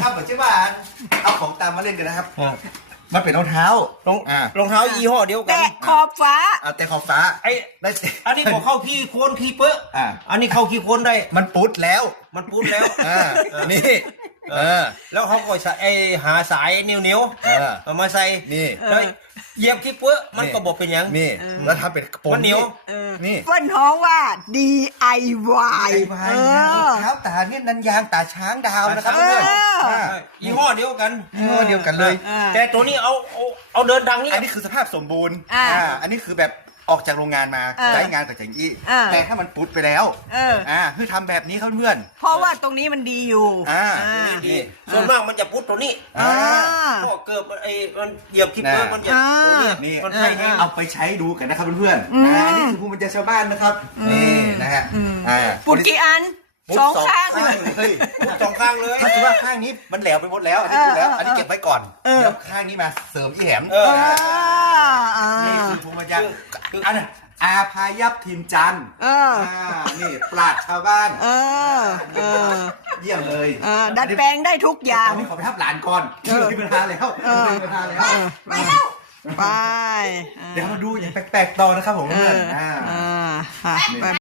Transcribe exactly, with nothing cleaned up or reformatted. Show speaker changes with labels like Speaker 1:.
Speaker 1: นะครับเหมือนที่ว่าเอาของตามมาเล่นกันนะครับมันเป็นรองเท้าร
Speaker 2: องรองเท้ายี่ห้อเดียวกัน
Speaker 3: แต่ขอบฟ้า
Speaker 1: เอาแต่ขอบฟ้า
Speaker 2: ไอ้
Speaker 1: ได้
Speaker 2: อันนี้ผมเข้าขี้โคลนขี้เปื้อะ
Speaker 1: อ่า
Speaker 2: อันนี้เข้าขี้โคลนได้
Speaker 1: มันปุ๊ดแล้ว
Speaker 2: มันปุ้นแล้ว
Speaker 1: อ่านี่เออ
Speaker 2: แล้วเขาก็ใส่ไอ้หาสายนิ้วนิ้ว
Speaker 1: เออ
Speaker 2: เอามาใส่
Speaker 1: นี่
Speaker 2: แล้วเหยียบขี้เปื้อะมันก็บอกเป็นหยัง
Speaker 1: นี่แล้วทำเป็นกระโปรง
Speaker 2: มันเหนียว
Speaker 3: เออ
Speaker 1: นี่
Speaker 3: เปิ้นฮ้องว่า ดี ไอ วาย
Speaker 1: ไอ้วาย
Speaker 3: เอ
Speaker 1: รอ
Speaker 3: อง
Speaker 1: เท้าตาเนี่ยนันยางตาช้างดาวนะครับ
Speaker 3: เออ
Speaker 1: เพื่อนๆอ่า
Speaker 2: ยี่ห้อเดียวกัน
Speaker 1: ยี่ห้อเดียวกันเลย
Speaker 3: อ่า
Speaker 2: แต่ตัวนี้เอาเอาเอาเดินดังนี่
Speaker 1: อันนี้คือสภาพสมบูรณ์
Speaker 3: อ่า
Speaker 1: อ่าอันนี้คือแบบออกจากโรงงานมา
Speaker 3: เออ
Speaker 1: ใช้งานกับอย่างนี้
Speaker 3: เออ
Speaker 1: แต่ถ้ามันปุ๊ดไปแล้ว
Speaker 3: เออ
Speaker 1: อ่าคือทำแบบนี้ครับเพื่อน
Speaker 3: เพราะว่าตรงนี้มันดีอยู่
Speaker 1: อ่า
Speaker 2: ดีส่วนมากมันจะพุดตัวนี้
Speaker 1: อ่า
Speaker 2: ก็เกิดไอ้มันเหยียบขี้เปื้อะ
Speaker 1: น่ะ
Speaker 2: มันจะ
Speaker 3: อ่า
Speaker 2: ตัวเนี้ย
Speaker 1: นี่
Speaker 2: มันใช่แฮง
Speaker 1: เอาไปใช้ดูกันนะครับเพื่อนๆอ่านี่คือภูมิปัญญาชาวบ้านนะครับนี่นะฮะอ่า
Speaker 3: ปุดกี่อัน
Speaker 1: ปุ๊บ
Speaker 3: สองข้าง
Speaker 1: เลย
Speaker 2: พุดสองข้างเลย
Speaker 1: ถ้าสมมติว่าข้างนี้มันแหลวไปหมดแล้ว อันนี้คือแล้ว
Speaker 3: เออเออ
Speaker 1: อันนี้เก็บไว้ก่อน
Speaker 3: เออ
Speaker 1: เดี๋ยวข้างนี้มาเสริมอีแหม
Speaker 2: เออ
Speaker 3: อ่าอ่า
Speaker 1: นี่คือภูมิปัญญา
Speaker 2: คือ
Speaker 1: อันนั้นอาพายัพทีมจันทร์
Speaker 3: เออ
Speaker 1: อ่านี่ปราชญ์ชาวบ้าน
Speaker 3: เออ เออ
Speaker 1: เยี่ยมเลย
Speaker 3: เออ ดัดแปลงได้ทุกอย่า
Speaker 1: ต
Speaker 3: ง
Speaker 1: อนนี้ขอไปทับหลานก่อนมีปัญหาแล้ว
Speaker 3: เออ
Speaker 1: มีปัญหาแล้ว
Speaker 3: ไปแล้วไป
Speaker 1: เดี๋ยวมาดูอย่างแปลกๆต่อนะครับผม
Speaker 3: เอ
Speaker 1: เพื่อน
Speaker 3: อ
Speaker 1: ๆอ่า
Speaker 3: อ่าค่ะ